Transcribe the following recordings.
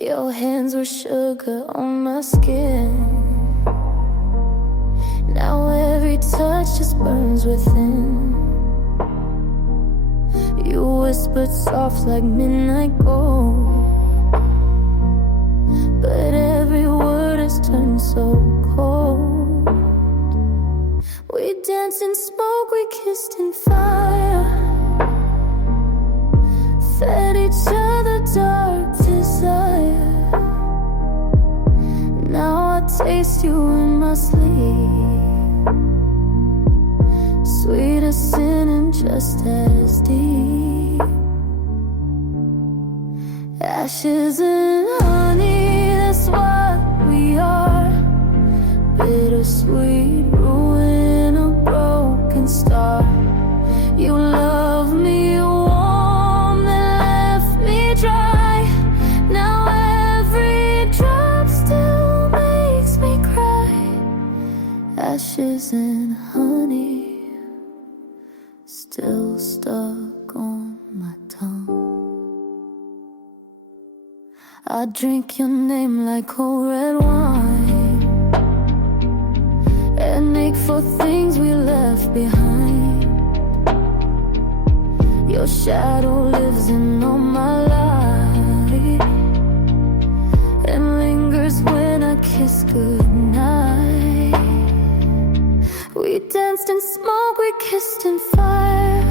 Your hands were sugar on my skin. Now every touch just burns within. You whispered soft like midnight gold, but every word has turned so cold. We danced in smoke, we kissed in fire, fed each other dark desire. Now I taste you in my sleep, sweet as sin and just as deep. Ashes and honey, that's what we are. Bittersweet ruin, a broken star. You love me warm, then left me dry. Now every drop still makes me cry. Ashes and honey, still stuck on my tongue. I drink your name like cold red wine, and ache for things we left behind. Your shadow lives in all my life, and lingers when I kiss goodnight. We danced in smoke, we kissed in fire,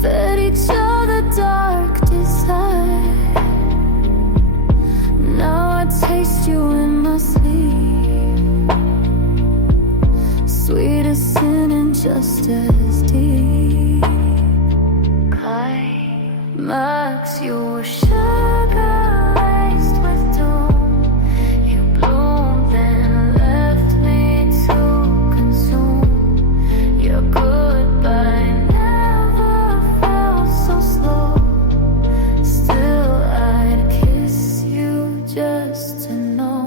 fed each other dark desire. Now I taste you in my sleep, sweet as sin and just as deep. Climax, you were sugar laced with doom. You bloomed then left me to consume. Your goodbye never felt so slow. Still I'd kiss you just to know.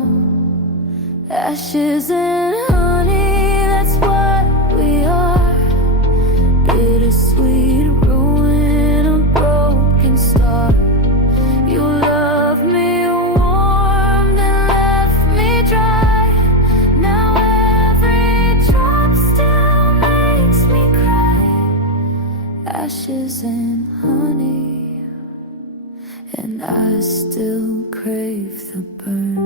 Ashes and honey, that's what we are. Bittersweet ruin, a broken star. You love me warm, then left me dry. Now every drop still makes me cry. Ashes and honey, and I still crave the burn.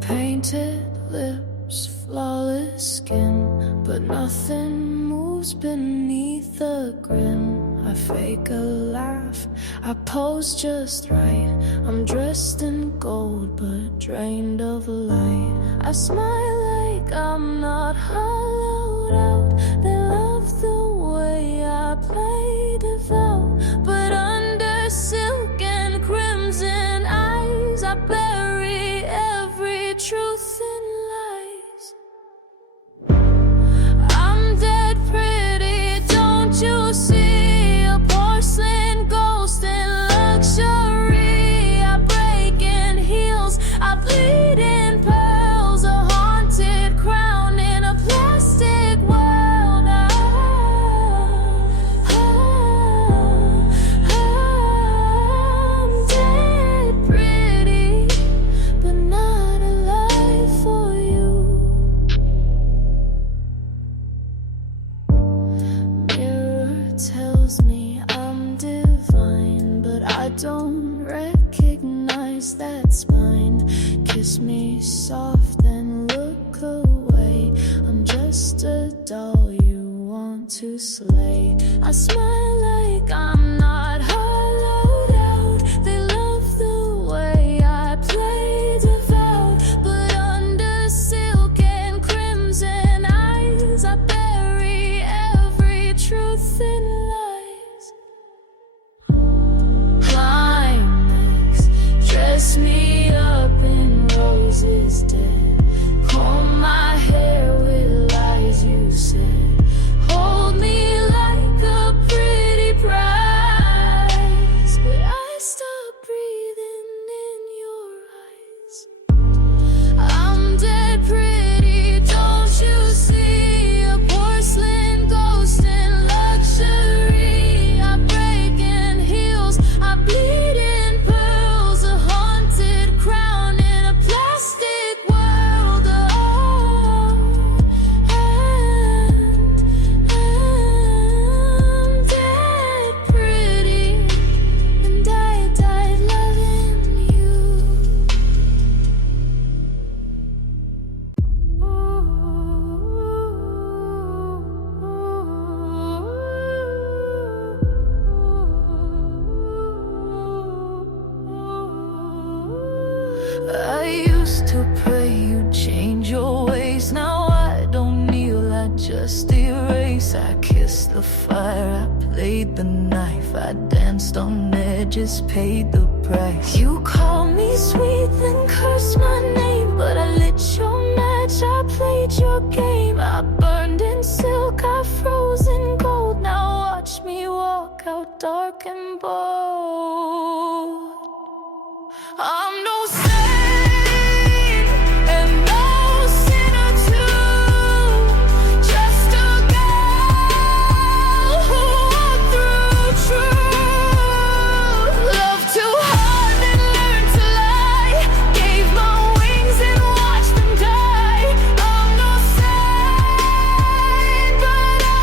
Painted lips, flawless skin, but nothing moves beneath the grin. I fake a laugh, I pose just right. I'm dressed in gold, but drained of light. I smile like I'm not hollowed out. They love the way I play devout, but under silk and crimson eyes I bury every truth in lies. I'm dead pretty, don't you see? A porcelain ghost in luxury. I break in heels, I bleed in pearls. A haunted crown in a plastic world. I'm dead pretty, but not alive for you. Mirror tells me I'm divine, but I don't recognize that spine. Kiss me soft and look away. I'm just a doll you want to slay. I smile like I'm not hollowed out. They love the way I play devout, but under silk and crimson eyes I bury every truth in lies. Climax, dress me up in roses dead. Comb my hair with lies you said. Hold me like a pretty the fire, I played the knife, I danced on edges, paid the price. You called me sweet, then cursed my name, but I lit your match, I played your game. I burned in silk, I froze in gold. Now watch me walk out dark and bold. I'm no saint and no sinner too, just a girl who walked through truth. Loved too hard and learned to lie, gave my wings and watched them die. I'm no saint, but I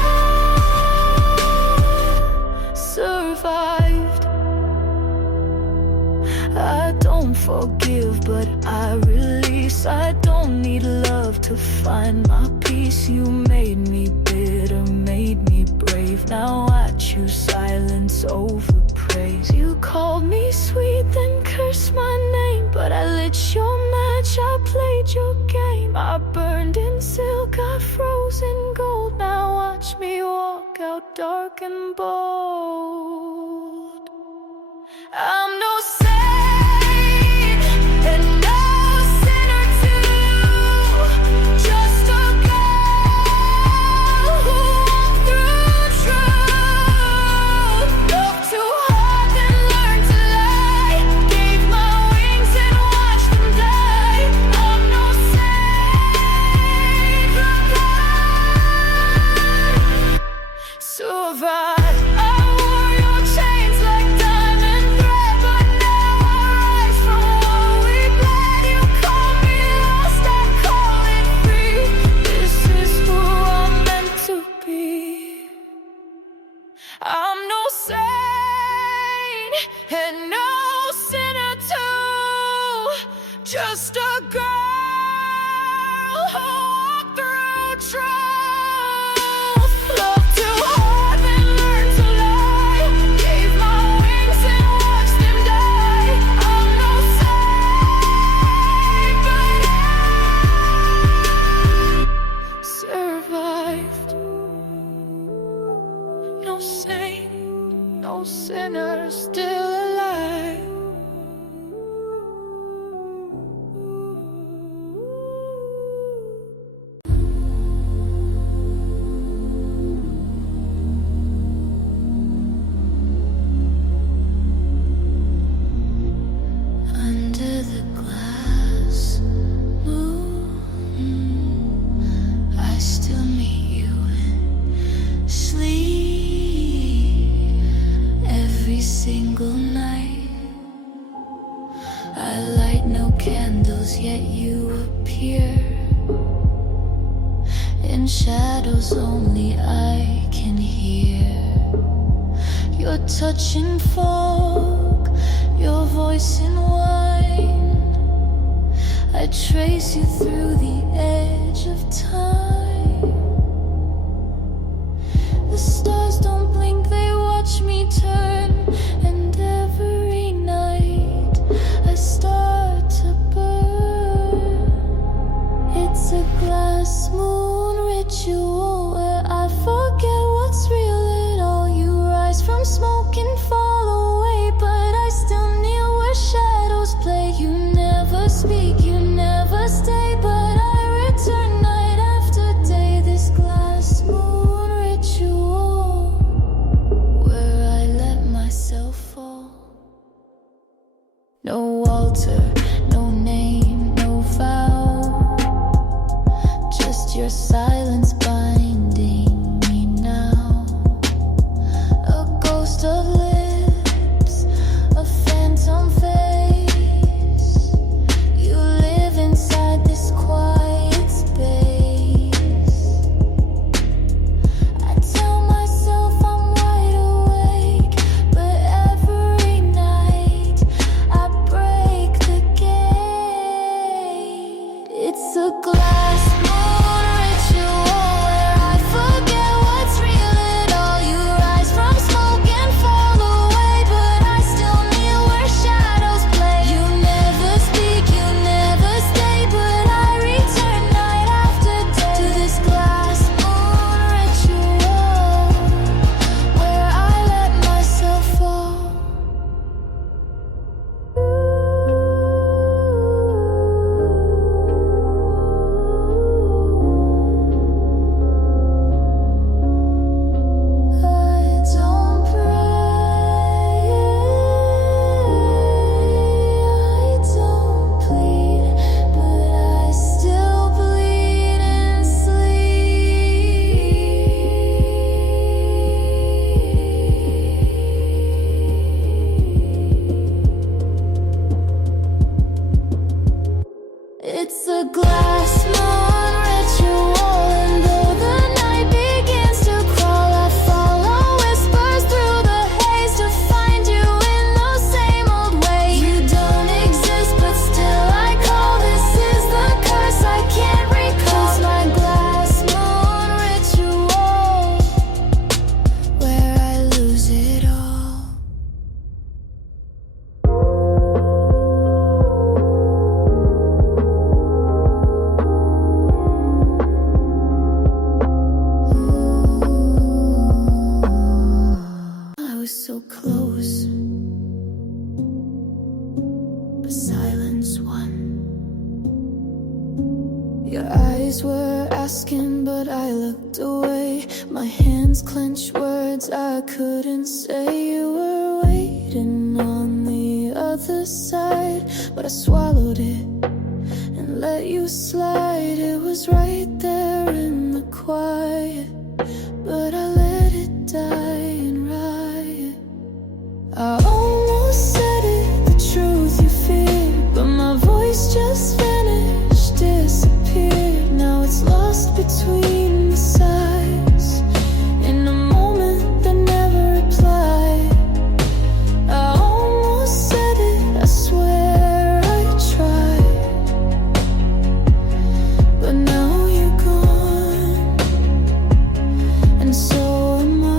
survived. I don't forgive, but I release. I don't need love to find my peace. You made me bitter, made me brave. Now I choose silence over praise. You called me sweet, then cursed my name, but I lit your match, I played your game. I burned in silk, I froze in gold. Now watch me walk out dark and bold. I'm no saint and no sinner too, just a girl who walked through truth. Loved too hard and learned to lie, gave my wings and watched them die. I'm no saint, but I survived. I'm no saint and no sinner too, just a girl who walked through truth. Loved too hard and learned to lie, gave my wings and watched them die. I'm no saint, but I survived. No saint, no sinner, still alive. Under the glass moon, I still meet you in sleep. Every single night I light no candles, yet you appear. In shadows only I can hear your touch in fog, your voice in wine. I trace you through the edge of time. The stars don't blink, they watch me turn. And every night I start to burn. It's a glass moon ritual where I forget what's real at all. You rise from smoke and fall away, but I still kneel where shadows play. You never speak, you never stay, but I return night after day. This glass moon ritual where I let myself fall. No altar, no name, no vow, just your silence binding me now. A ghost of lips, a phantom face. You live inside this quiet space. I tell myself I'm wide awake, but every night I break the gate. It's a glass moon ritual. was so close, but silence won. Your eyes were asking, but I looked away. My hands clenched words I couldn't say. You were waiting on the other side, but I swallowed it and let you slide. It was right there in the quiet, but I let it die in riot. I almost said it, the truth you feared, but my voice just vanished, disappeared. Now it's lost between the sides, in a moment that never replied. I almost said it, I swear I tried, but now you're gone, and so am I.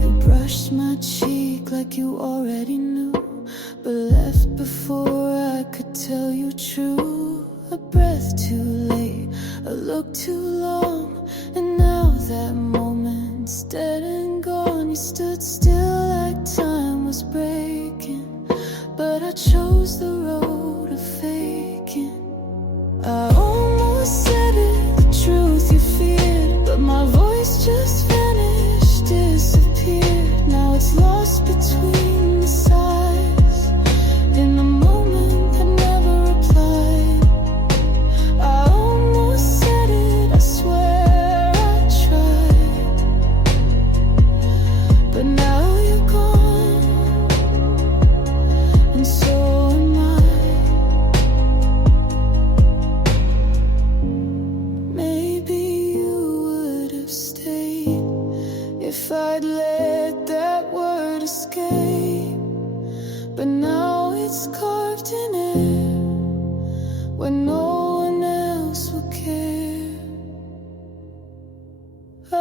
You brushed my cheek like you already knew, but left before I could tell you true. A breath too late, a look too long, and now that moment's dead and gone. You stood still like time was breaking, but I chose the road of faking. I almost said it, the truth you feared, but my voice just vanished, disappeared. Now it's lost between the sides, in a moment that never replied. I almost said it, I swear I tried, but now you're gone, and so am I. Maybe you would have stayed if I'd let that word escape, but now it's carved in air when no one else will care. I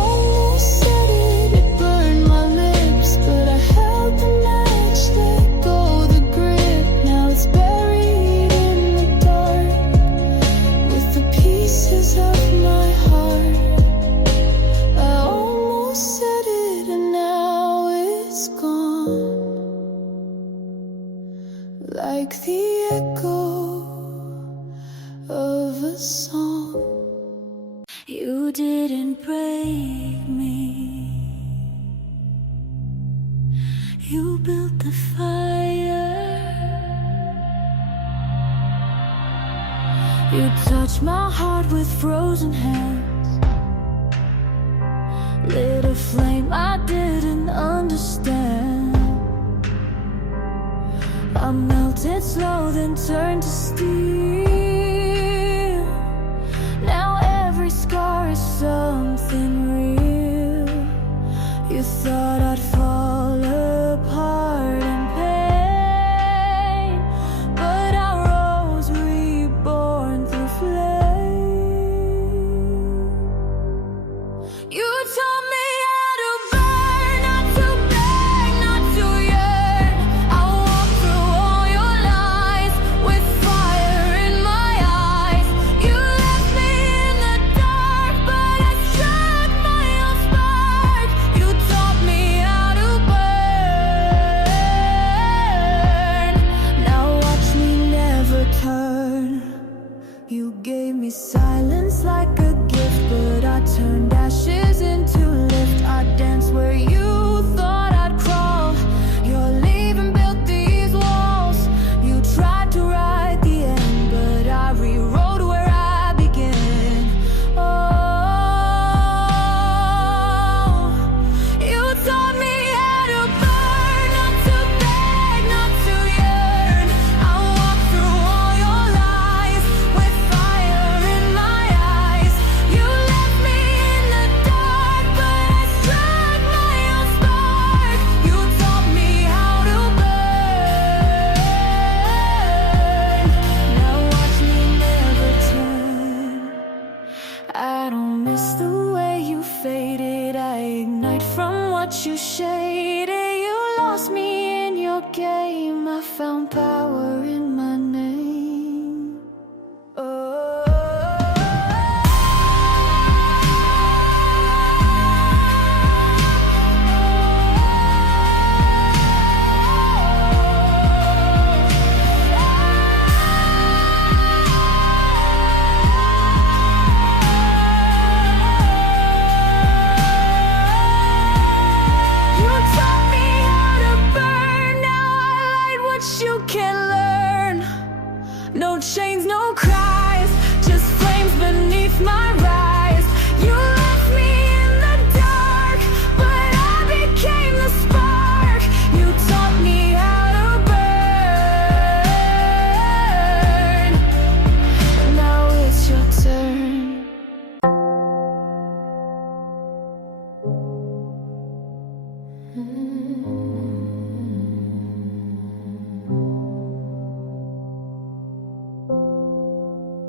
almost said it, it burned my lips, but I held the match, let go the grip. Now it's buried in the dark, with the pieces of my heart. I almost said it, and now it's gone, like the echo of a song. You didn't break me, you built the fire. You touched my heart with frozen hands, lit a flame I didn't understand. I melted slow, then turned to steel. Now every scar is something real. You thought I'd fall apart in pain, but I rose reborn through flame. You taught me how to burn, not to beg, not to yearn. I walked through all your lies with fire in my eyes. You left me in the dark, but I struck my own spark. You taught me how to burn. Now watch me never turn. You gave me silence like a gift, but I turned ashes into lift. I danced where you thought I'd crawl. Your leaving built these walls. You tried to write the end, but I rewrote where I began. Oh, you taught me how to burn, not to beg, not to yearn. I walked through all your lies with fire in my eyes. You left me in the dark, but I struck my own spark. You taught me how to burn. Now watch me never turn. I don't miss the way you watch you shady. You lost me in your game. I found power in my name. Oh. You can learn. No chains, no cries, just flames beneath my rise. You left me in the dark, but I became the spark. You taught me how to burn. Now it's your turn.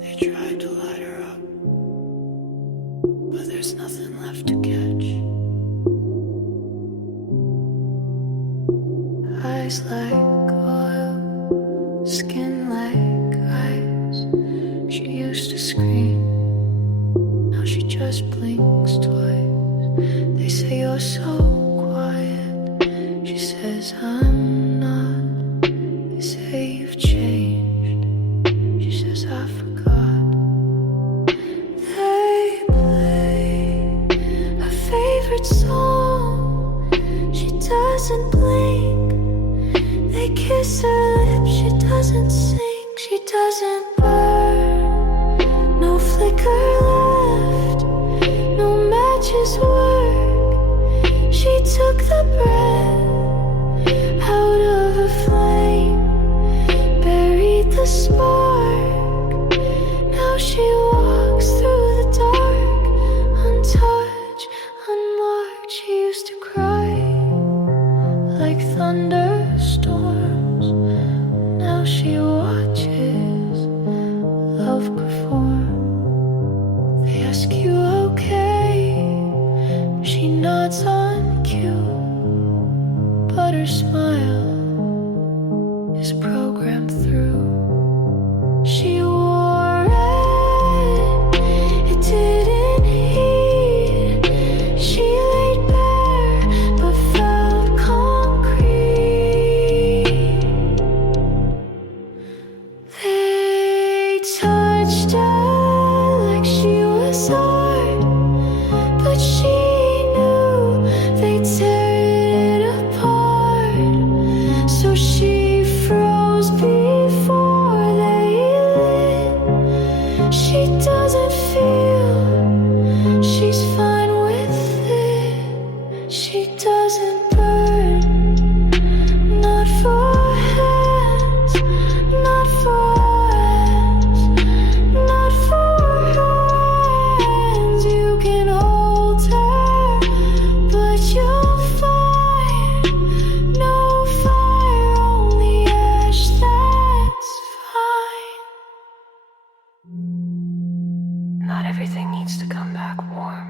They tried to light her up, but there's nothing left to catch. Eyes like oil, skin like ice. She used to scream, now she just blinks twice. They say you're so quiet, she says I'm not. They say you've changed, she says I forgot. They play her favorite song, she doesn't blink. They kiss her lips, she doesn't sing. She doesn't burn, no flicker left, no matches work. She took the breath out of a flame, buried the spark. Now she walks through the dark, untouched, unmarked. She used to cry like thunderstorms. Now she watches love perform. They ask you okay, she nods on cue, but her smile is programmed through. She wore it, it didn't heat. She laid bare, but felt concrete. They touched her like she was art, but she knew they'd tear it apart. So she froze before they lit. She doesn't feel, she's fine with it. She doesn't burn, not for hands, not for hands, not for hands. You can hold her, but you'll find no fire, only ash, that's fine. Not everything needs to come back warm.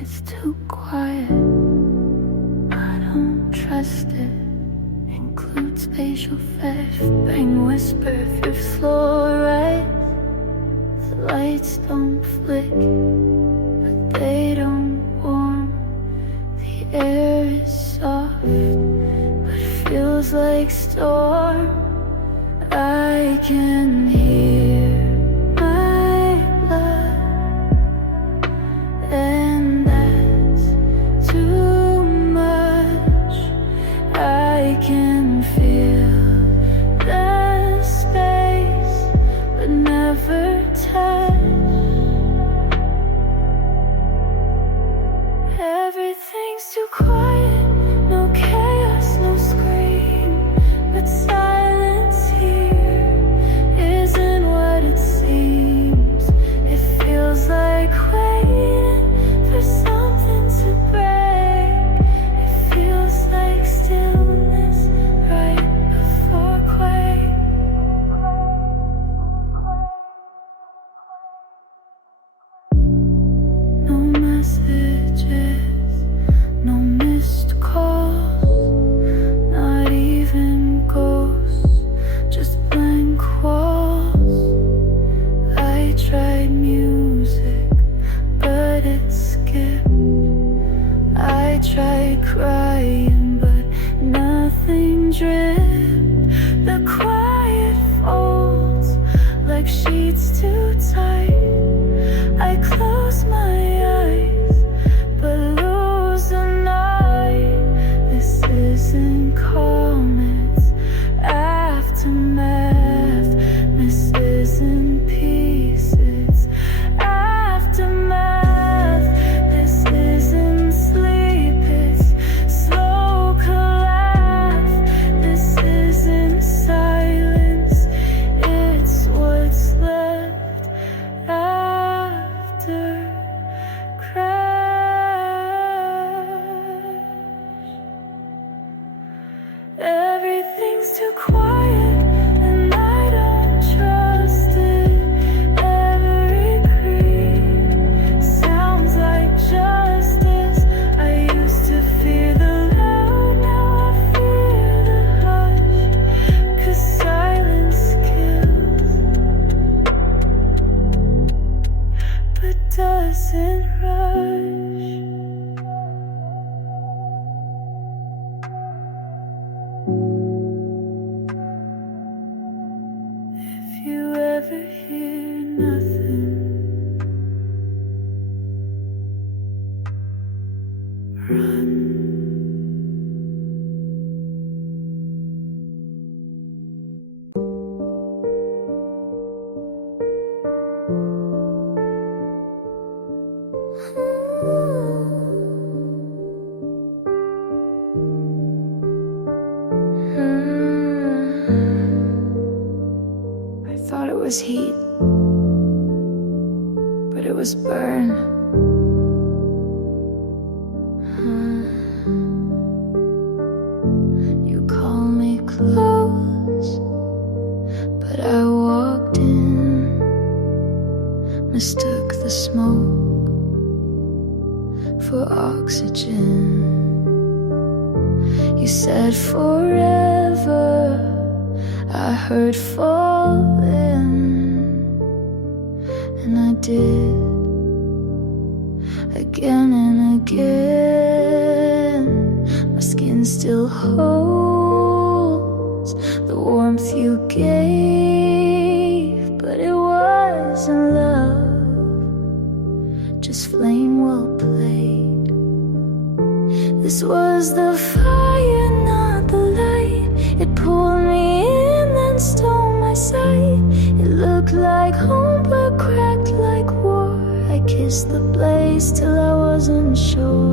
It's too quiet, I don't trust it. Include spatial theft, bang whisper fifth floor rise. The lights don't flick, but they don't warm. The air is soft, but feels like storm. I can hear my blood, and that's too much. I can feel the space, but never touch. Everything's too quiet, no chaos, no scream, but silence here isn't never hear nothing. Run. I thought it was heat, but it was burn. You call me close, but I walked in, mistook the smoke for oxygen. You said forever, I heard falling, and I did, again and again. My skin still holds the warmth you gave, but it wasn't love, just flame well played. This was the fire, not the light. It pulled me in, then stole my sight. It looked like home, but cracked like war. I kissed the blaze till I wasn't sure.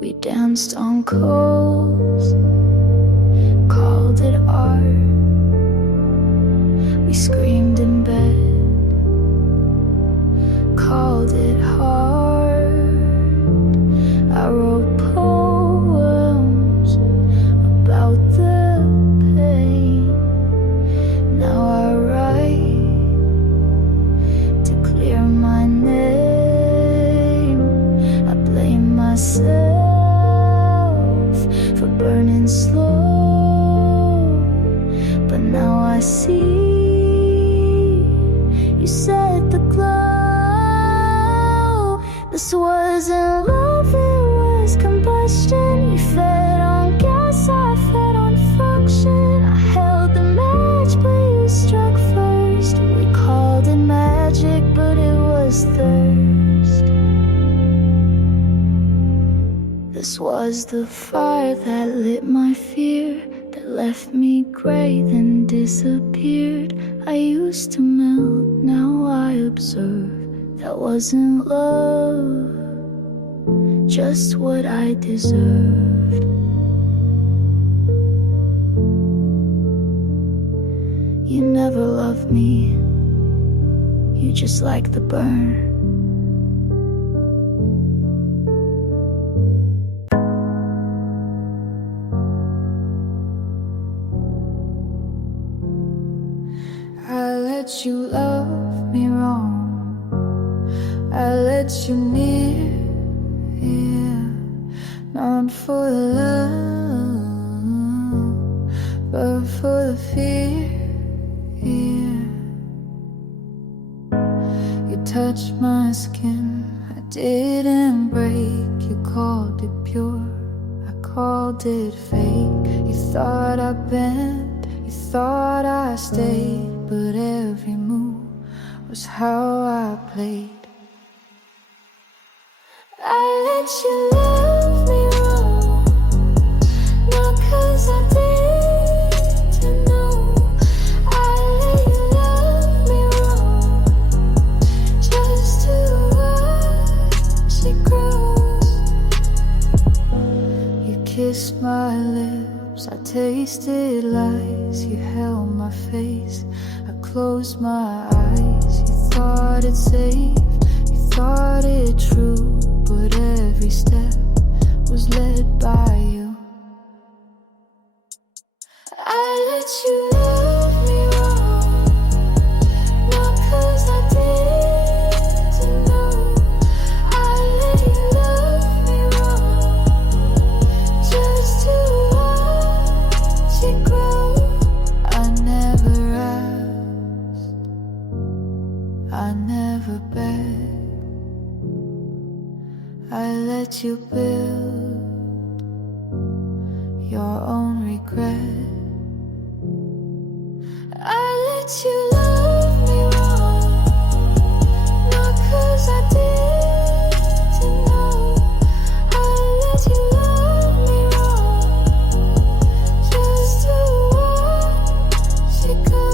We danced on coals, called it art. We screamed in bed, called it hard. I wrote poems about the pain. Now I write to clear my name. I blame myself for burning slow, but now I see you set the glow. This wasn't love, it was combustion. You fed on gas, I fed on function. I held the match, but you struck first. We called it magic, but it was thirst. This was the fire that lit my fear, that left me gray, then disappeared. I used to melt, now I observe. That wasn't love, just what I deserved. You never loved me, you just like the burn. I let you love me wrong, I let you near, yeah. Not for love, but for the fear, yeah. You touched my skin, I didn't break. You called it pure, I called it fake. You thought I bent, you thought I stayed, but every move was how I played. I let you love me wrong, not 'cause I didn't know. I let you love me wrong, just to watch it grow. You kissed my lips, I tasted lies. You held my face, I closed my eyes. You thought it safe, you thought it true, but every step was led by you. I let you love me wrong, not 'cause I didn't know. I let you love me wrong, just to watch it grow. I never asked, I never begged. I let you build your own regret. you love me wrong, not 'cause I didn't know. I let you love me wrong, just to watch it go.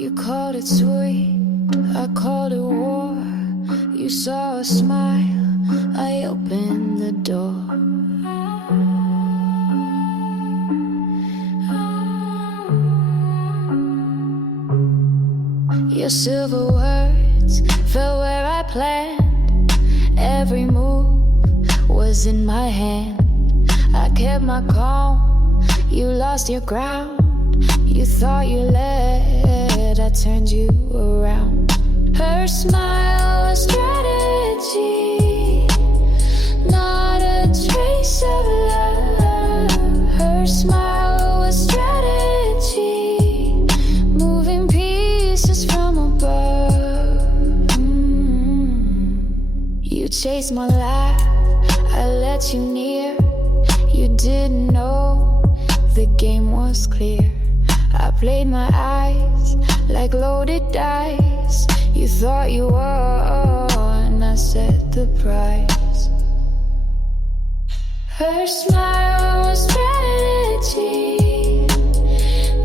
You called it sweet, I called it war. You saw a smile, I opened the door. Your silver words fell where I planned. Every move was in my hand. I kept my calm, you lost your ground. You thought you led, I turned you around. Her smile was strategy, not a trace of love. Her smile was strategy, moving pieces from above. You chased my laugh, I let you near. You didn't know the game was clear. I played my eyes like loaded dice. You thought you won, I set the price. Her smile was strategy,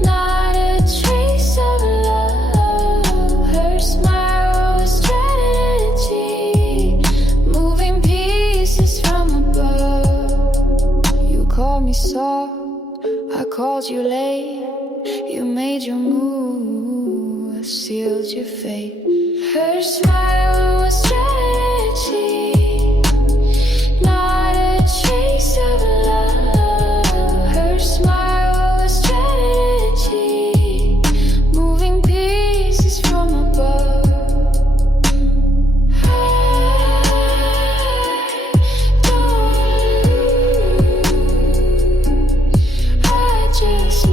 not a trace of love. Her smile was strategy, moving pieces from above. You called me soft, I called you late. You made your move, sealed your fate. Her smile was strategy, not a trace of love. Her smile was strategy, moving pieces from above. I just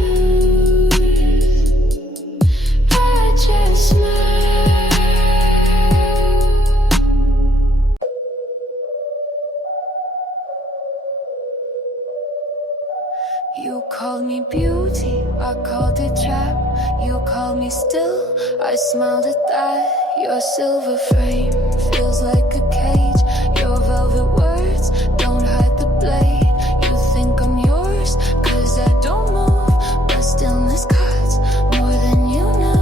You called me beauty, I called it trap. You called me still, I smiled at that. Your silver frame feels like a cage. Your velvet words don't hide the blade. You think I'm yours, 'cause I don't move, but stillness cuts more than you know.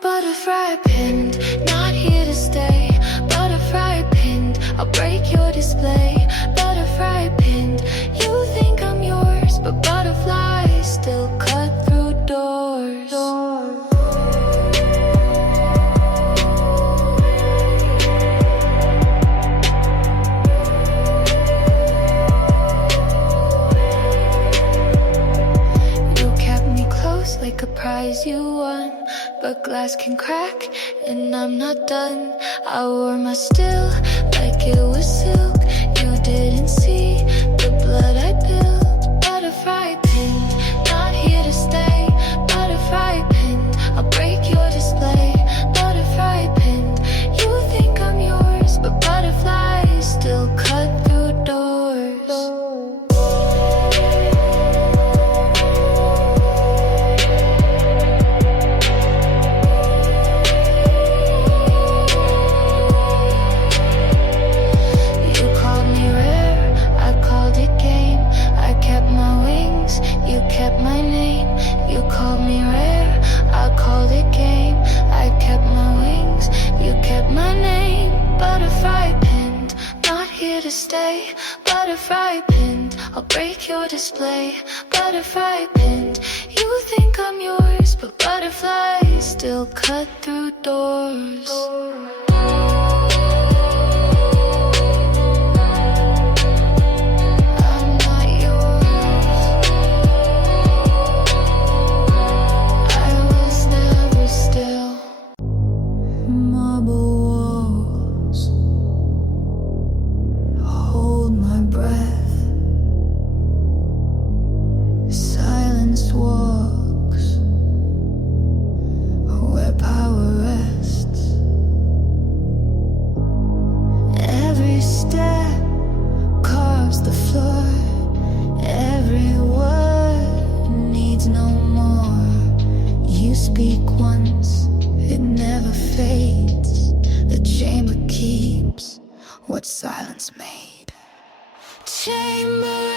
Butterfly pinned, not here to stay. Butterfly pinned, I'll break your display. Butterfly pinned, you think I'm yours, but butterflies still cut through doors. You kept me close like a prize you won, but glass can crack and I'm not done. I wore my still like it was silk. You didn't see the blood I built. Butterfly pinned, not here to stay. Butterfly pinned, I'll break your display. Butterfly pinned, you think I'm yours, but butterflies still cut through doors. Kept my name, you called me rare. I called it game, I kept my wings, you kept my name. Butterfly pinned, not here to stay. Butterfly pinned, I'll break your display. Butterfly pinned, you think I'm yours, but butterflies still cut through doors. what silence made. Chamber.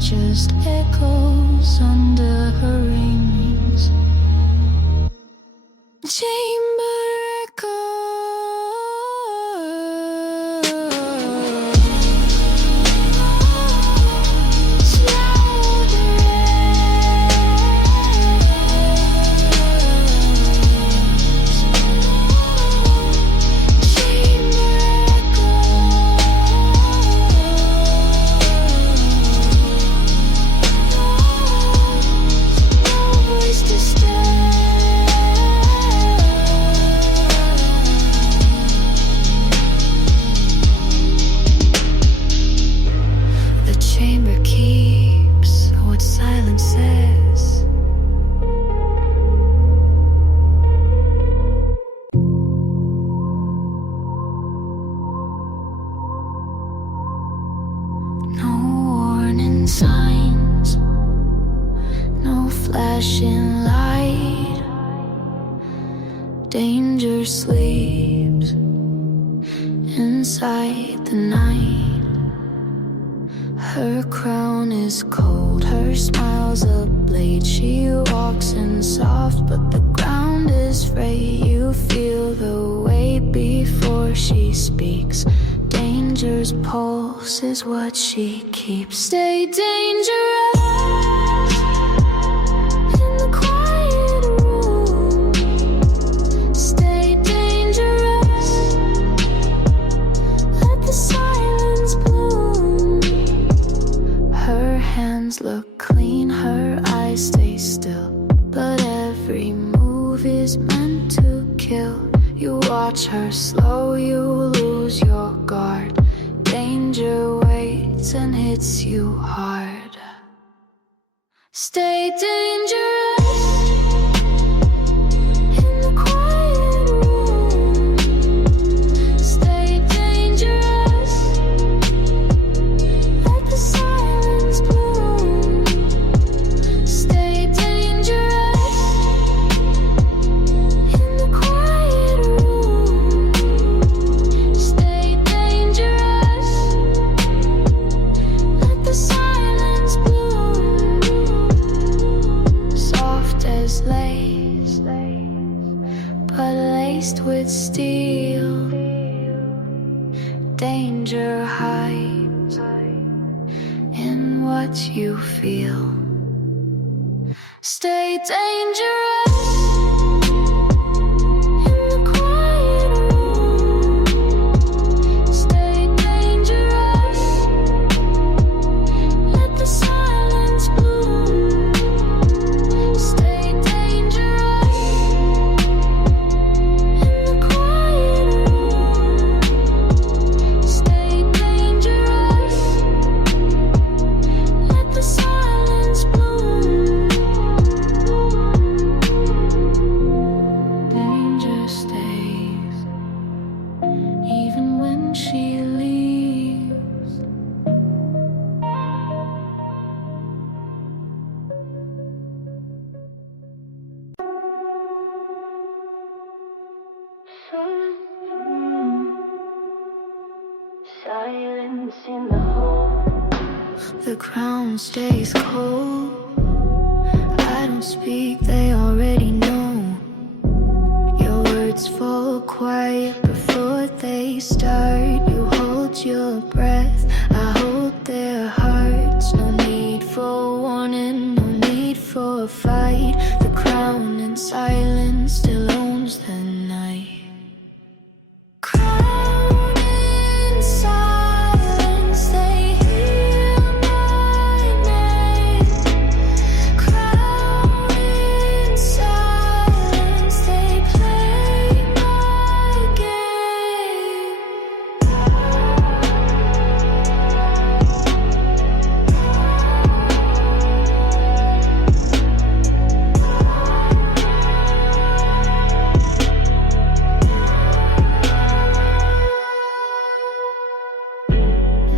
Just echoes under her rings. Chamber signs, no flashing light. Danger sleeps inside the night. Her crown is cold, her smile's a blade. She walks in soft, but the ground is frayed. You feel the weight before she speaks. Danger's pulse is what she keeps. Stay dangerous in the quiet room. Stay dangerous. Let the silence bloom. Her hands look clean, her eyes stay still, but every move is meant to kill. You watch her slow, you lose your guard. Danger waits and hits you hard. Stay dangerous in the quiet room. Stay dangerous. Let the silence bloom. Stay dangerous in the quiet room. Stay dangerous. Let the silence bloom. Soft as lace, but laced with steel. Danger hides in what you feel. Stay dangerous in the quiet room. Stay dangerous. Let the silence bloom. Stay dangerous in the quiet room. Stay dangerous. silence in the hole. The crown stays cold. I don't speak, they already know. Your words fall quiet before they start. You hold your breath, I hold their hearts. No need for warning, no need for a fight. The crown in silence still owns the night. Crown in silence, they hear my name. Crown in silence, they play my game.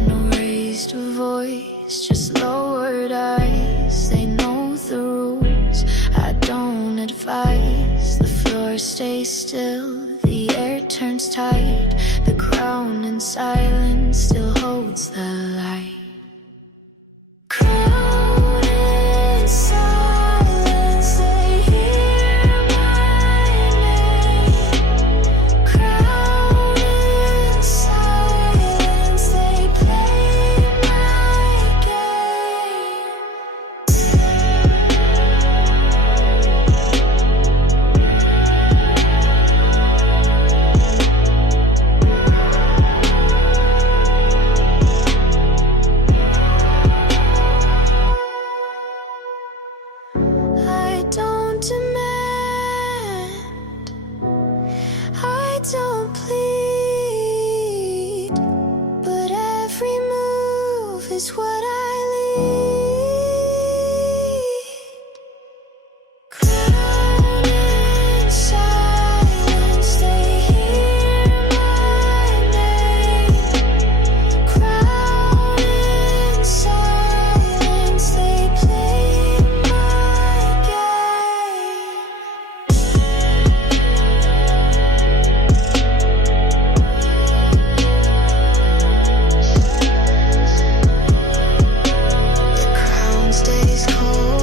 No raised voice, just lowered eyes. They know the rules, I don't advise. The floor stays still, the air turns tight. The crown in silence still holds the light. Crown in silence, they hear my name. Crown in silence, they play my game. I don't demand, I don't plead, but every move is what I lead. Crown in silence, they hear my name. Crown in silence, they play my game. The crown stays cold.